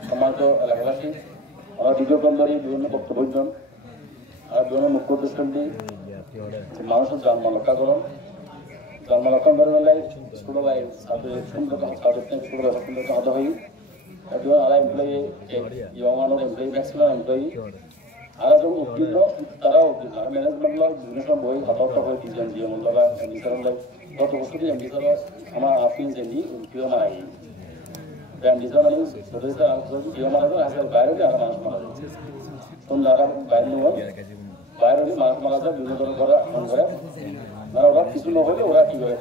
সম্মানিত এলাকাবাসী, আমরা দ্বিতীয় কর্মচারী বিভিন্ন বক্তব্যজন আর বিভিন্ন মুখ্য উদ্দেশ্যটি মানুষের জন্ম লক্ষাকরণ জন্ম লক্ষণ করে মেলায় স্কুলবাই সুন্দর হতে হই আরা employee young employee maximum employee আরা যখন উত্তীর্ণ তারাও উত্তীর্ণ আর ম্যানেজমেন্টগুলো বিভিন্ন সময় বই হতাহত হয়ে দিয়েছেন জিও মূল্যরা এমডিসারলাই গত বছরই এমডিসার আমার আফিন জেনি প্রিয় মারা গিয়ে এমডিসার মানে প্রিয় মারা যায় আজকাল বাইরে আরো মানুষ মারা যাচ্ছে তোমরা আরা বাইরে নয় বাইরে মানুষ মারা যায় বিভিন্ন ধরনের করে আক্রমণ করে মানে ওরা কিছু না হলে ওরা কি করে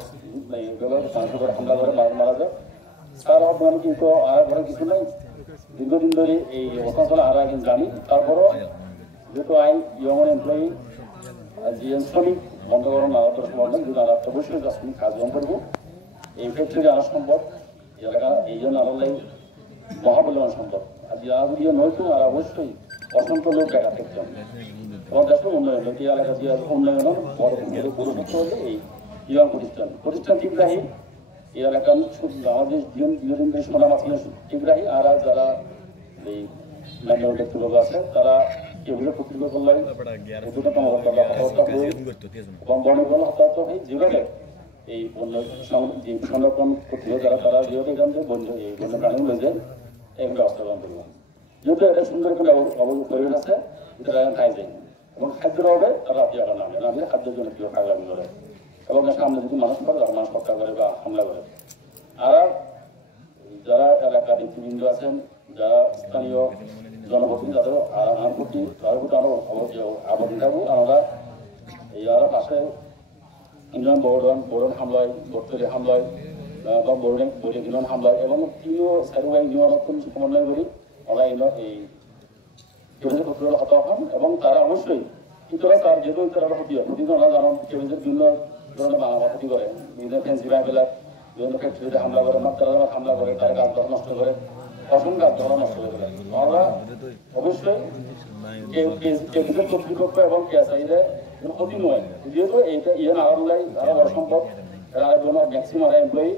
মানুষের করে হামলা করে মানুষ মারা যায় তার অবদান কিন্তু আর ঘরে কিছু নাই দীর্ঘদিন ধরে এই অবস্থান চলে আর একদিন জানি তারপরও যেহেতু আইন ইয়ং এমপ্লয়ি জিএম শ্রমিক বন্ধ করার নাগত সম্বন্ধে যদি আর অবশ্যই শ্রমিক কাজ গ্রহণ করবো এই ক্ষেত্রে আনা সম্ভব এই এলাকা এই জন্য আলাদাই মহামূল্যবান সম্ভব আর যদি নয়তো আর অবশ্যই অসংখ্য লোক দেখা থাকতাম এবং দেশের উন্নয়ন এই এলাকা দিয়ে উন্নয়নের বড় গুরুত্ব হলে এই ইয়ং প্রতিষ্ঠান ঠিকরাহি এই এলাকার আমাদের দীর্ঘদিন ধরে সুনাম আসলে ঠিকরাহি আর যারা এই ম্যান্ডেট লোক আছে তারা এগুলো প্রতিযোগিতা করলেন এবং বনগণ হতাহত হয়ে যেভাবে এই বন্য সংরক্ষণ করতে যারা তারা যেহেতু এখান থেকে বন্য এই বন্য প্রাণীগুলো যে এগুলো ব্যবস্থা গ্রহণ করবো যেহেতু এটা সুন্দর একটা পরিবেশ আছে এটা খাই যায় এবং খাদ্যের হবে তারা আপনি নামে নামলে খাদ্যের জন্য কেউ খাওয়া করে এবং সামনে যদি মানুষ করে তারা মানুষ হত্যা করে বা হামলা করে আর যারা এলাকার নেতৃবৃন্দ আছেন যারা স্থানীয় জনপ্রতিনিধি তাদের আমার প্রতি তাদের প্রতি আমরা আবেদন থাকবো আমরা এই আরো পাশে ইউনিয়ন বড়ন হামলায় বর্তমানে হামলায় বা বড়িন ইউনিয়ন হামলায় এবং তিনিও সাইডওয়াই ইউনিয়ন সমন্বয় করি আমরা এই প্রক্রিয়া হতা হন এবং তারা অবশ্যই ইতরা তার যেহেতু তারা ক্ষতি হয় ক্ষতি আমরা জানান বিভিন্ন ধরনের বাংলা ক্ষতি করে বিভিন্ন ফেন্সি ব্যাংকগুলা বিভিন্ন ফ্যাক্টরিতে হামলা করে তারা হামলা করে তারা গাছ নষ্ট করে অসংখ্য গাছ নষ্ট করে ফেলে আমরা অবশ্যই কর্তৃপক্ষ এবং কেএসআইরে ক্ষতি নয় যেহেতু এইটা ইয়ে আরামলাই আরো বড় সম্পদ ম্যাক্সিমাম এমপ্লয়ি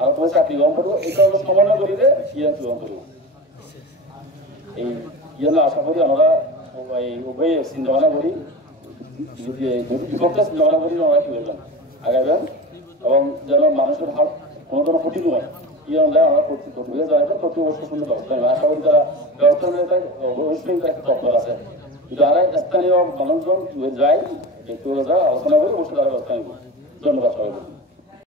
আর তোমার চাকরি গ্রহণ করবো এটা হলো সমন্বয় করিলে ইয়ে গ্রহণ করবো এই ইয়ে আশা করি আমরা উভয় চিন্তাভাবনা করি বিপক্ষে চিন্তাভাবনা করি আমরা কি বললাম আগাবেন এবং যেন মানুষের হাত কোনো কোনো ক্ষতি নয় কি আমরা কর্তৃপক্ষ যারা কর্তৃপক্ষ সুন্দর ব্যবস্থা নেবে আশা করি তারা ব্যবস্থা নিয়ে তাই অবশ্যই একটা তৎপর আছে যারা স্থানীয় মানুষজন যায় ব্যক্তিগত যারা আলোচনা করে অবশ্যই তারা ব্যবস্থা নেবে ধন্যবাদ সবাই।